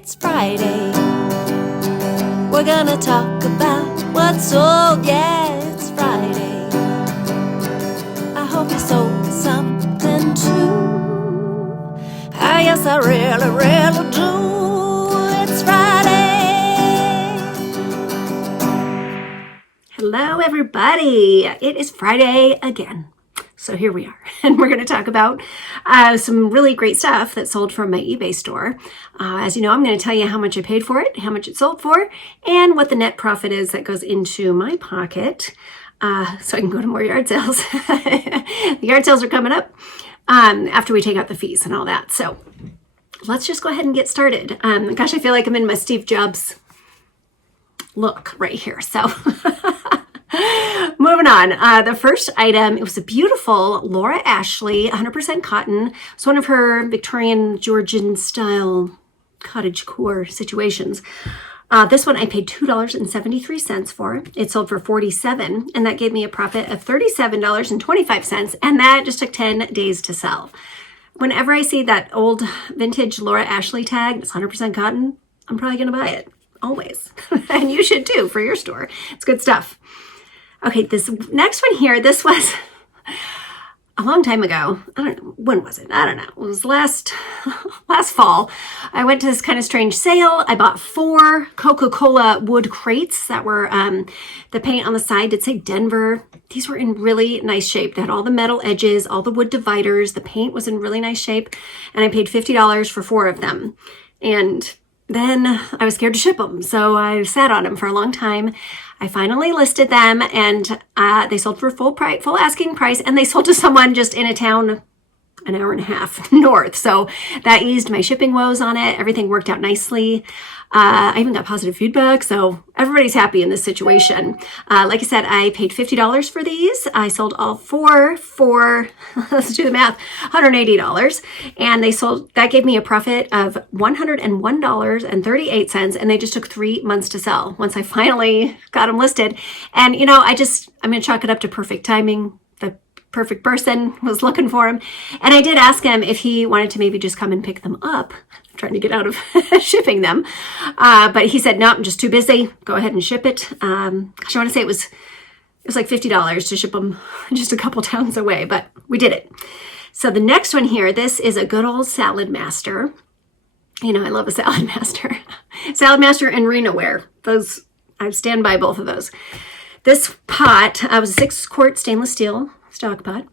It's Friday. We're gonna talk about what's sold. Yeah, it's Friday. I hope you sold something too. Yes, I really, really do. It's Friday. Hello, everybody. It is Friday again. So here we are, and we're going to talk about some really great stuff that sold from my eBay store. As you know, I'm going to tell you how much I paid for it, how much it sold for, and what the net profit is that goes into my pocket, so I can go to more yard sales. The yard sales are coming up after we take out the fees and all that. So let's just go ahead and get started. Gosh, I feel like I'm in my Steve Jobs look right here. So moving on, the first item, it was a beautiful Laura Ashley, 100% cotton. It's one of her Victorian Georgian style cottage core situations. This one I paid $2.73 for. It sold for $47, and that gave me a profit of $37.25, and that just took 10 days to sell. Whenever I see that old vintage Laura Ashley tag, it's 100% cotton, I'm probably going to buy it, always. And you should too for your store. It's good stuff. Okay, this next one here, this was a long time ago. I don't know, when was it? I don't know. It was last fall. I went to this kind of strange sale. I bought 4 Coca-Cola wood crates that were, the paint on the side did say Denver. These were in really nice shape. They had all the metal edges, all the wood dividers. The paint was in really nice shape. And I paid $50 for 4 of them. And then I was scared to ship them. So I sat on them for a long time. I finally listed them, and they sold for full asking price, and they sold to someone just in a town an hour and a half north. So that eased my shipping woes on it. Everything worked out nicely. I even got positive feedback, so everybody's happy in this situation. Like I said, I paid $50 for these. I sold all 4 for, let's do the math, $180. And they sold, that gave me a profit of $101.38, and they just took 3 months to sell once I finally got them listed. And, you know, I'm going to chalk it up to perfect timing. The perfect person was looking for them. And I did ask him if he wanted to maybe just come and pick them up. I'm trying to get out of shipping them. But he said, no, I'm just too busy. Go ahead and ship it. Gosh, I want to say it was like $50 to ship them just a couple towns away, but we did it. So the next one here, this is a good old Salad Master. You know, I love a Salad Master. Salad Master and Reno-ware. Those, I stand by both of those. This pot was a 6-quart stainless steel stock pot.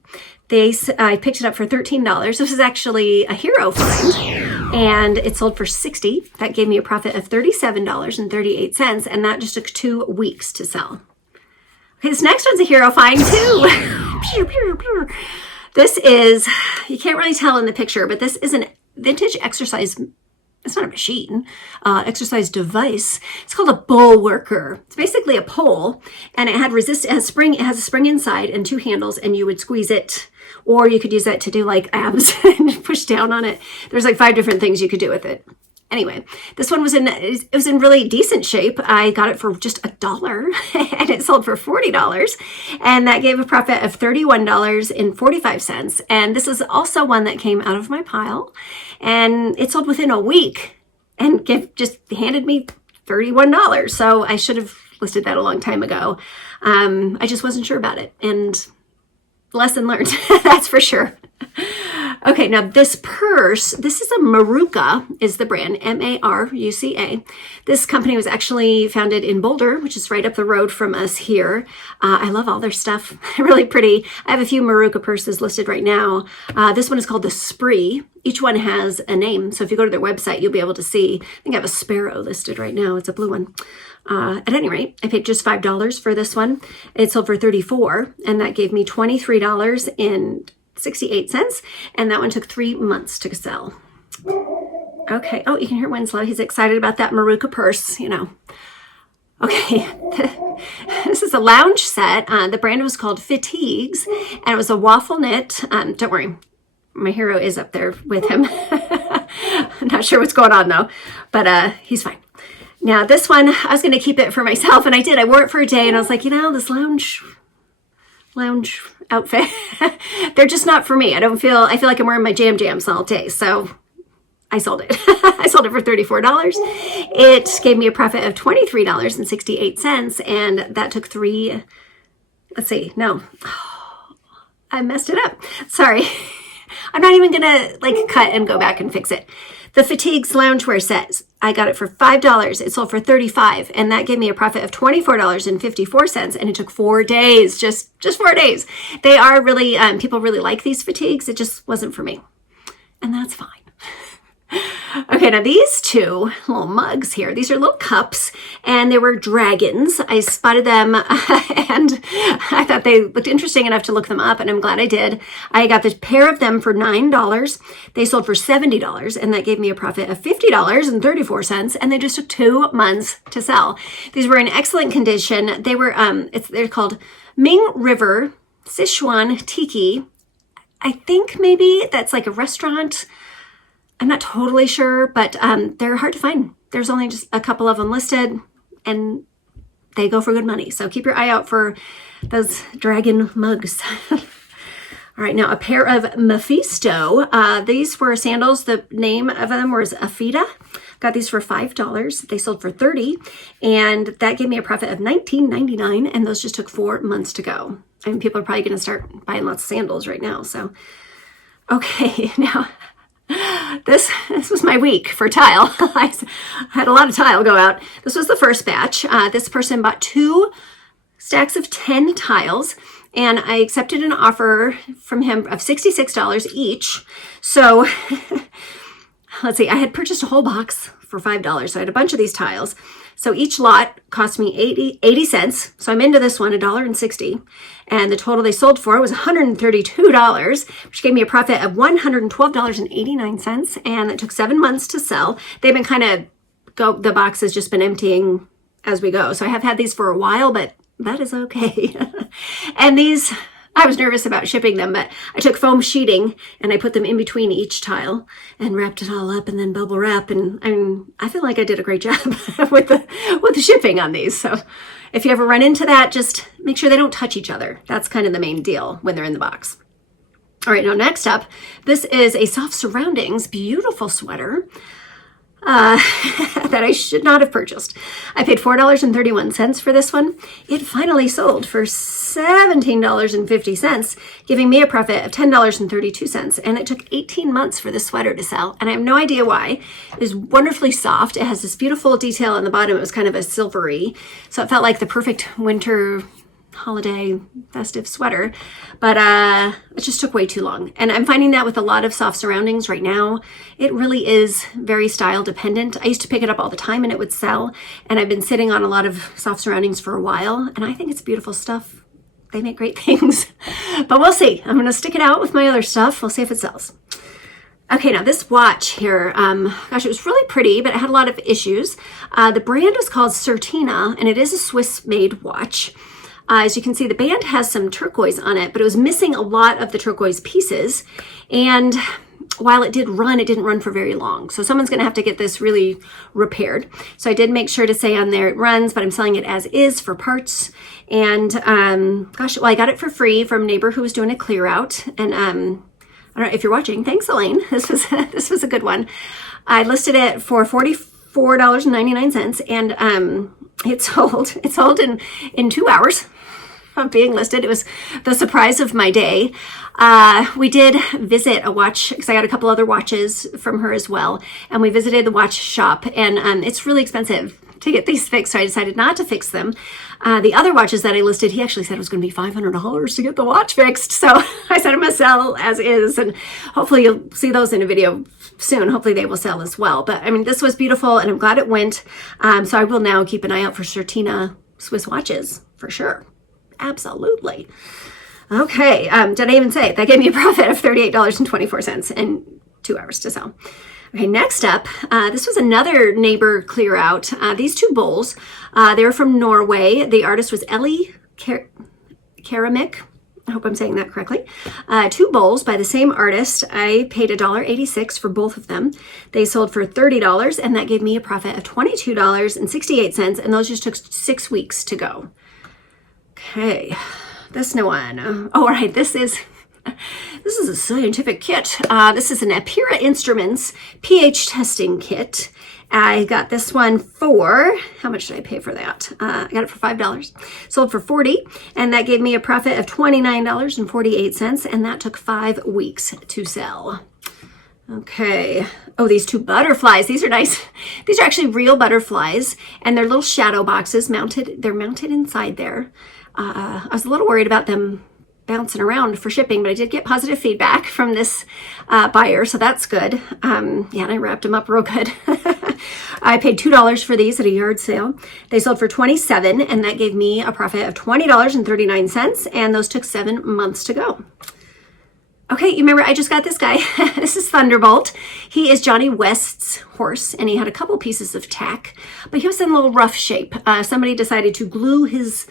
I picked it up for $13. This is actually a hero find, and it sold for $60. That gave me a profit of $37.38, and that just took 2 weeks to sell. Okay, this next one's a hero find too. This is, you can't really tell in the picture, but this is an vintage exercise. It's not a machine, exercise device. It's called a bull worker. It's basically a pole, and it has a spring inside and 2 handles, and you would squeeze it, or you could use that to do like abs and push down on it. There's like 5 different things you could do with it. Anyway, this one was in really decent shape. I got it for just $1, and it sold for $40, and that gave a profit of $31.45. And this is also one that came out of my pile, and it sold within a week, and just handed me $31. So I should have listed that a long time ago. I just wasn't sure about it, and lesson learned, that's for sure. Okay, now this purse, this is a Maruca, is the brand, Maruca. This company was actually founded in Boulder, which is right up the road from us here. I love all their stuff, really pretty. I have a few Maruca purses listed right now. This one is called the Spree. Each one has a name, so if you go to their website, you'll be able to see. I think I have a Sparrow listed right now. It's a blue one. At any rate, I paid just $5 for this one. It sold for $34, and that gave me $23.68, and that one took 3 months to sell. Okay. Oh, you can hear Winslow. He's excited about that Maruca purse, you know. Okay. This is a lounge set. The brand was called Fatigues, and it was a waffle knit. Don't worry. My hero is up there with him. I'm not sure what's going on though, but he's fine. Now this one, I was going to keep it for myself, and I did. I wore it for a day, and I was like, you know, this lounge outfit, they're just not for me. I feel like I'm wearing my jams all day. So I sold it. I sold it for $34. It gave me a profit of $23.68, and that took I messed it up. Sorry. I'm not even gonna cut and go back and fix it. The Fatigues loungewear set, I got it for $5. It sold for $35, and that gave me a profit of $24.54, and it took 4 days, just 4 days. They are really, people really like these Fatigues. It just wasn't for me, and that's fine. Okay, now these two little mugs here, these are little cups, and they were dragons. I spotted them, and I thought they looked interesting enough to look them up, and I'm glad I did. I got this pair of them for $9. They sold for $70, and that gave me a profit of $50.34, and they just took 2 months to sell. These were in excellent condition. They were, they're called Ming River Sichuan Tiki. I think maybe that's like a restaurant. I'm not totally sure, but they're hard to find. There's only just a couple of them listed, and they go for good money. So keep your eye out for those dragon mugs. All right, now a pair of Mephisto. These were sandals. The name of them was Afida. Got these for $5. They sold for $30, and that gave me a profit of $19.99, and those just took 4 months to go. I mean, people are probably going to start buying lots of sandals right now. So, okay, now... This was my week for tile. I had a lot of tile go out. This was the first batch. This person bought 2 stacks of 10 tiles, and I accepted an offer from him of $66 each. So let's see, I had purchased a whole box for $5. So I had a bunch of these tiles. So each lot cost me 80 cents. So I'm into this one, $1.60. And the total they sold for was $132, which gave me a profit of $112.89. And it took 7 months to sell. They've been the box has just been emptying as we go. So I have had these for a while, but that is okay. And these, I was nervous about shipping them, but I took foam sheeting and I put them in between each tile and wrapped it all up, and then bubble wrap. And I feel like I did a great job with the shipping on these. So if you ever run into that, just make sure they don't touch each other. That's kind of the main deal when they're in the box. All right, now next up, this is a Soft Surroundings beautiful sweater. That I should not have purchased. I paid $4.31 for this one. It finally sold for $17.50, giving me a profit of $10.32. And it took 18 months for this sweater to sell. And I have no idea why. It is wonderfully soft. It has this beautiful detail on the bottom. It was kind of a silvery. So it felt like the perfect winter holiday festive sweater, but it just took way too long. And I'm finding that with a lot of Soft Surroundings right now, it really is very style dependent. I used to pick it up all the time and it would sell, and I've been sitting on a lot of Soft Surroundings for a while, and I think it's beautiful stuff. They make great things, but we'll see. I'm going to stick it out with my other stuff. We'll see if it sells. Okay, now this watch here, gosh, it was really pretty, but it had a lot of issues. The brand is called Certina, and it is a Swiss-made watch. As you can see, the band has some turquoise on it, but it was missing a lot of the turquoise pieces. And while it did run, it didn't run for very long. So someone's going to have to get this really repaired. So I did make sure to say on there it runs, but I'm selling it as is for parts. And gosh, well, I got it for free from a neighbor who was doing a clear out. And I don't know if you're watching. Thanks, Elaine. This was a good one. I listed it for $44.99, and it sold in 2 hours of being listed. It was the surprise of my day. We did visit a watch, because I got a couple other watches from her as well, and we visited the watch shop, and it's really expensive to get these fixed, so I decided not to fix them. The other watches that I listed, he actually said it was going to be $500 to get the watch fixed, so I said I'm going to sell as is, and hopefully you'll see those in a video soon. Hopefully they will sell as well. But I mean, this was beautiful, and I'm glad it went. So I will now keep an eye out for Certina Swiss watches for sure. Absolutely. Okay, did I even say it? That gave me a profit of $38.24 and 2 hours to sell. Okay, next up, this was another neighbor clear out. These 2 bowls, they were from Norway. The artist was Ellie Keramik. I hope I'm saying that correctly. 2 bowls by the same artist. I paid $1.86 for both of them. They sold for $30, and that gave me a profit of $22.68, and those just took 6 weeks to go. Okay, this new one. Oh, all right, this is This is a scientific kit. This is an Apira Instruments pH testing kit. I got this one for, how much did I pay for that? I got it for $5. Sold for $40, and that gave me a profit of $29.48, and that took 5 weeks to sell. Okay. Oh, these 2 butterflies. These are nice. These are actually real butterflies, and they're little shadow boxes mounted. They're mounted inside there. I was a little worried about them bouncing around for shipping, but I did get positive feedback from this buyer, so that's good. Yeah, and I wrapped them up real good. I paid $2 for these at a yard sale. They sold for $27, and that gave me a profit of $20.39, and those took 7 months to go. Okay, you remember I just got this guy. This is Thunderbolt. He is Johnny West's horse, and he had a couple pieces of tack, but he was in a little rough shape. Somebody decided to glue his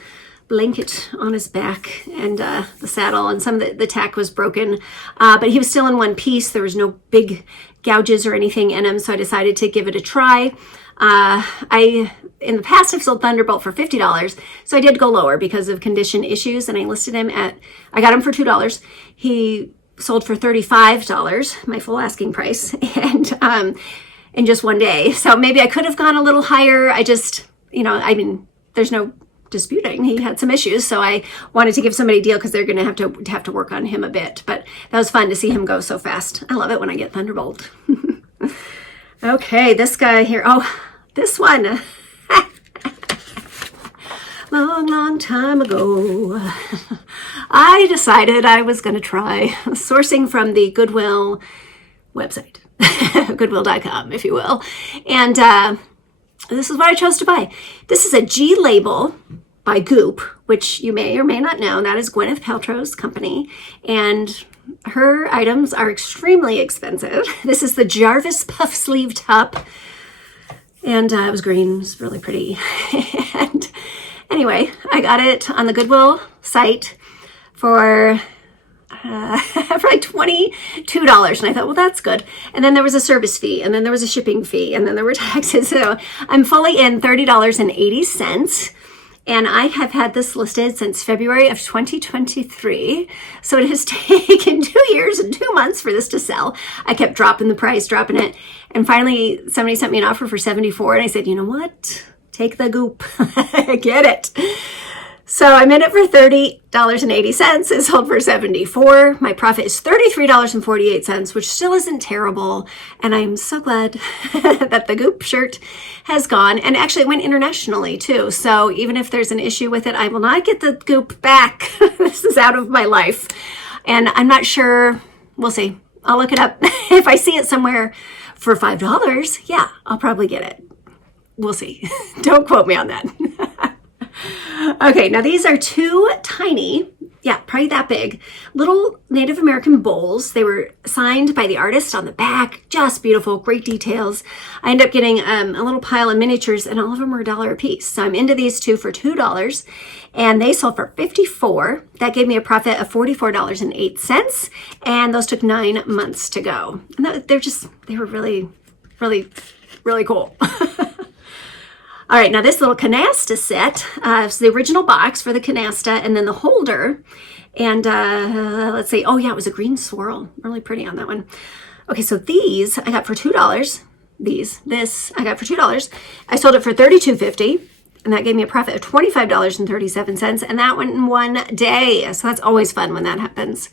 blanket on his back and the saddle, and some of the tack was broken, but he was still in one piece. There was no big gouges or anything in him, so I decided to give it a try. In the past, I've sold Thunderbolt for $50, so I did go lower because of condition issues, and I listed him I got him for $2. He sold for $35, my full asking price, and in just one day. So maybe I could have gone a little higher. I just, there's no disputing. He had some issues, so I wanted to give somebody a deal because they're going to have to work on him a bit. But that was fun to see him go so fast. I love it when I get Thunderbolt. Okay, this guy here. Oh, this one. Long time ago, I decided I was going to try sourcing from the Goodwill website, goodwill.com, if you will. And this is what I chose to buy. This is a G label by Goop, which you may or may not know. That is Gwyneth Paltrow's company. And her items are extremely expensive. This is the Jarvis puff sleeve top. And it was green. It was really pretty. And anyway, I got it on the Goodwill site for like $22. And I thought, well, that's good. And then there was a service fee, and then there was a shipping fee, and then there were taxes. So I'm fully in $30.80. And I have had this listed since February of 2023. So it has taken 2 years and 2 months for this to sell. I kept dropping the price, dropping it. And finally, somebody sent me an offer for $74. And I said, you know what? Take the Goop. Get it. So I'm in it for $30.80. It sold for $74. My profit is $33.48, which still isn't terrible. And I'm so glad that the Goop shirt has gone. And actually it went internationally too. So even if there's an issue with it, I will not get the Goop back. This is out of my life. And I'm not sure. We'll see. I'll look it up. If I see it somewhere for $5, yeah, I'll probably get it. We'll see. Don't quote me on that. Okay, now these are 2 tiny, yeah, probably that big, little Native American bowls. They were signed by the artist on the back. Just beautiful, great details. I ended up getting a little pile of miniatures, and all of them were $1 a piece. So I'm into these 2 for $2, and they sold for $54. That gave me a profit of $44.08, and those took 9 months to go. And they were really, really, really cool. All right, now this little canasta set, it's the original box for the canasta, and then the holder, and let's see, oh yeah, it was a green swirl, really pretty on that one. Okay, so these I got for $2. This I got for $2. I sold it for $32.50, and that gave me a profit of $25.37, and that went in one day, so that's always fun when that happens.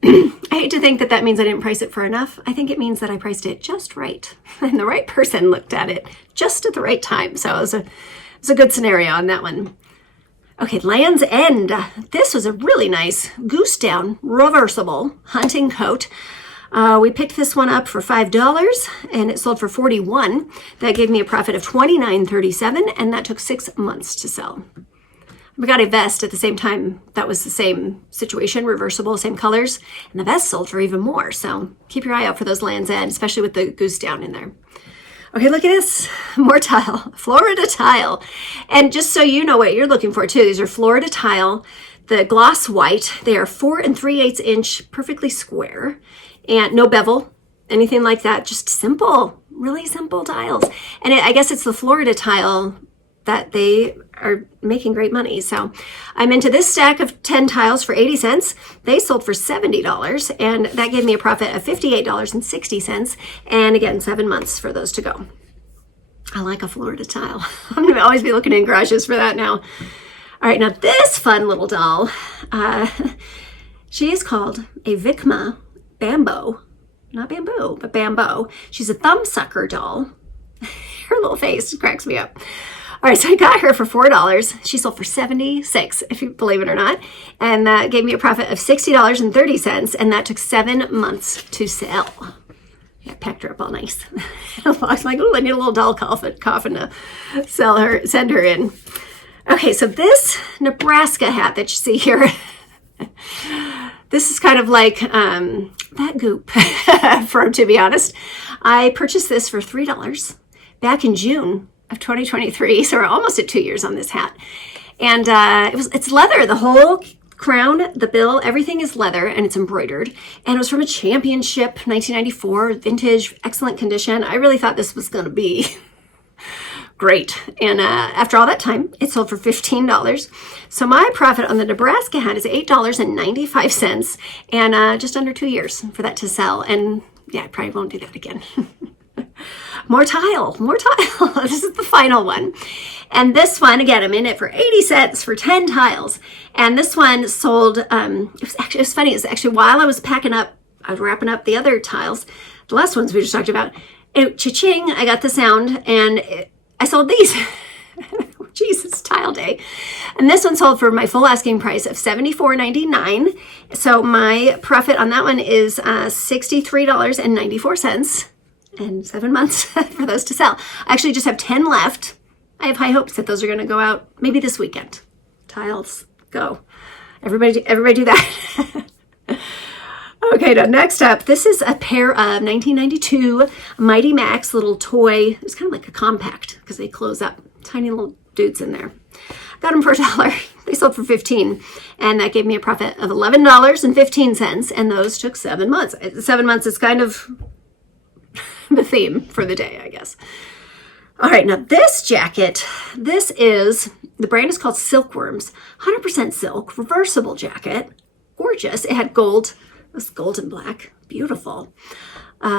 I hate to think that means I didn't price it for enough. I think it means that I priced it just right, and the right person looked at it just at the right time. So it was a good scenario on that one. Okay, Land's End. This was a really nice goose down reversible hunting coat. We picked this one up for $5, and it sold for $41. That gave me a profit of $29.37, and that took 6 months to sell. We got a vest at the same time. That was the same situation, reversible, same colors. And the vest sold for even more. So keep your eye out for those Land's End, especially with the goose down in there. Okay, look at this. More tile. Florida tile. And just so you know what you're looking for too, these are Florida tile. The gloss white. They are 4 3/8 inch, perfectly square. And no bevel, anything like that. Just simple, really simple tiles. And I guess it's the Florida tile that they are making great money. So I'm into this stack of 10 tiles for 80 cents. They sold for $70, and that gave me a profit of $58.60. And again, 7 months for those to go. I like a Florida tile. I'm going to always be looking in garages for that now. All right, now this fun little doll, she is called a Vicma Bambo. Not bamboo, but bamboo. She's a thumb sucker doll. Her little face cracks me up. All right, so I got her for $4. She sold for $76, if you believe it or not. And that gave me a profit of $60.30, and that took 7 months to sell. Yeah, I packed her up all nice. I was like, oh, I need a little doll coffin to send her in. Okay, so this Nebraska hat that you see here, this is kind of like that goop, to be honest. I purchased this for $3 back in June of 2023, so we're almost at 2 years on this hat. And it's leather. The whole crown, the bill, everything is leather, and it's embroidered. And it was from a championship, 1994, vintage, excellent condition. I really thought this was going to be great. And after all that time, it sold for $15. So my profit on the Nebraska hat is $8.95, and just under 2 years for that to sell. And yeah, I probably won't do that again. More tile. This is the final one. And this one, again, I'm in it for 80 cents for 10 tiles. And this one sold, it was funny. It's actually while I was packing up, I was wrapping up the other tiles, the last ones we just talked about, cha-ching, I got the sound, and I sold these. Jesus, tile day. And this one sold for my full asking price of $74.99. So my profit on that one is $63.94, and 7 months for those to sell. I actually just have 10 left. I have high hopes that those are going to go out maybe this weekend. Tiles, go. Everybody do that. Okay, now next up, this is a pair of 1992 Mighty Max little toy. It's kind of like a compact because they close up. Tiny little dudes in there. Got them for $1. They sold for $15, and that gave me a profit of $11.15, and those took 7 months. 7 months is kind of the theme for the day, I guess. All right, now this jacket, the brand is called Silkworms, 100% silk, reversible jacket, gorgeous. It had gold, it was gold and black, beautiful.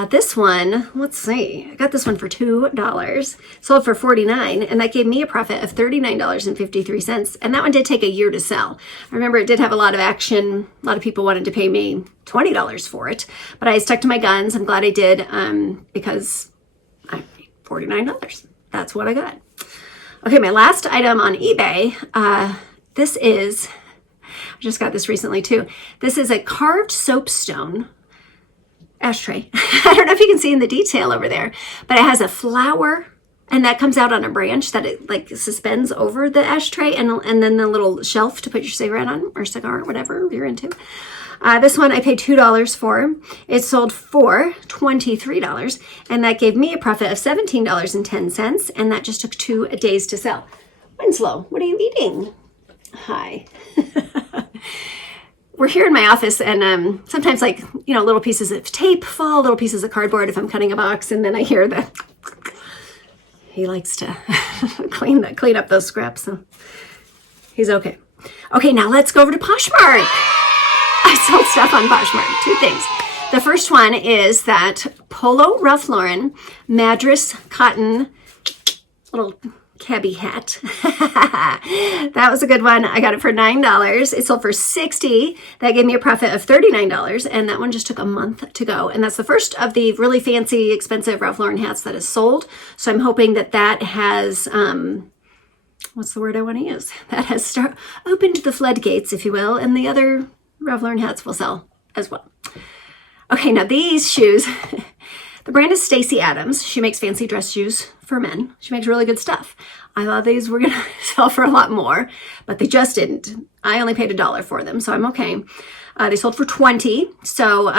This one, let's see, I got this one for $2, sold for $49, and that gave me a profit of $39.53, and that one did take a year to sell. I remember it did have a lot of action. A lot of people wanted to pay me $20 for it, but I stuck to my guns. I'm glad I did, because I paid $49. That's what I got. Okay, my last item on eBay, I just got this recently too. This is a carved soapstone ashtray. I don't know if you can see in the detail over there, but it has a flower, and that comes out on a branch that it like suspends over the ashtray, and then the little shelf to put your cigarette on, or cigar, whatever you're into. This one I paid $2 for. It sold for $23, and that gave me a profit of $17.10, and that just took 2 days to sell. Winslow, what are you eating? Hi. We're here in my office, and sometimes, like, you know, little pieces of tape fall, little pieces of cardboard if I'm cutting a box, and then I hear the, he likes to clean up those scraps, so he's okay. Okay, now let's go over to Poshmark. I sold stuff on Poshmark, 2 things. The first one is that Polo Ralph Lauren Madras cotton little cabbie hat. That was a good one. I got it for $9. It sold for $60. That gave me a profit of $39, and that one just took a month to go. And that's the first of the really fancy, expensive Ralph Lauren hats that is sold. So I'm hoping that has, what's the word I want to use? That has opened the floodgates, if you will, and the other Ralph Lauren hats will sell as well. Okay, now these shoes, the brand is Stacy Adams. She makes fancy dress shoes for men. She makes really good stuff. I thought these were going to sell for a lot more, but they just didn't. I only paid $1 for them, so I'm okay. They sold for $20. So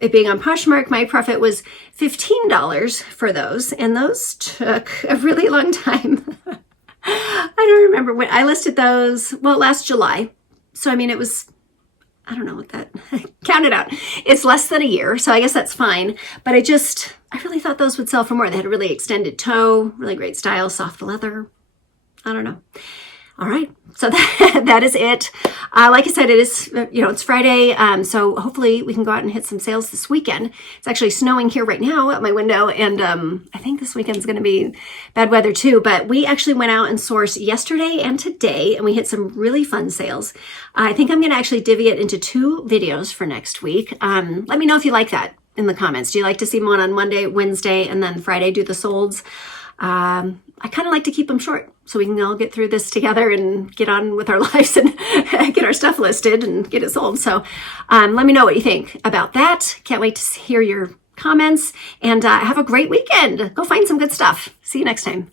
it being on Poshmark, my profit was $15 for those, and those took a really long time. I don't remember when I listed those. Well, last July. So, I mean, it was, I don't know what that, count it out. It's less than a year, so I guess that's fine. But I really thought those would sell for more. They had a really extended toe, really great style, soft leather. I don't know. All right. So that is it. Like I said, it is, it's Friday. So hopefully we can go out and hit some sales this weekend. It's actually snowing here right now at my window. And I think this weekend is going to be bad weather too. But we actually went out and sourced yesterday and today, and we hit some really fun sales. I think I'm going to actually divvy it into 2 videos for next week. Let me know if you like that in the comments. Do you like to see one on Monday, Wednesday, and then Friday do the solds? I kind of like to keep them short so we can all get through this together and get on with our lives and get our stuff listed and get it sold. So let me know what you think about that. Can't wait to hear your comments, and have a great weekend. Go find some good stuff. See you next time.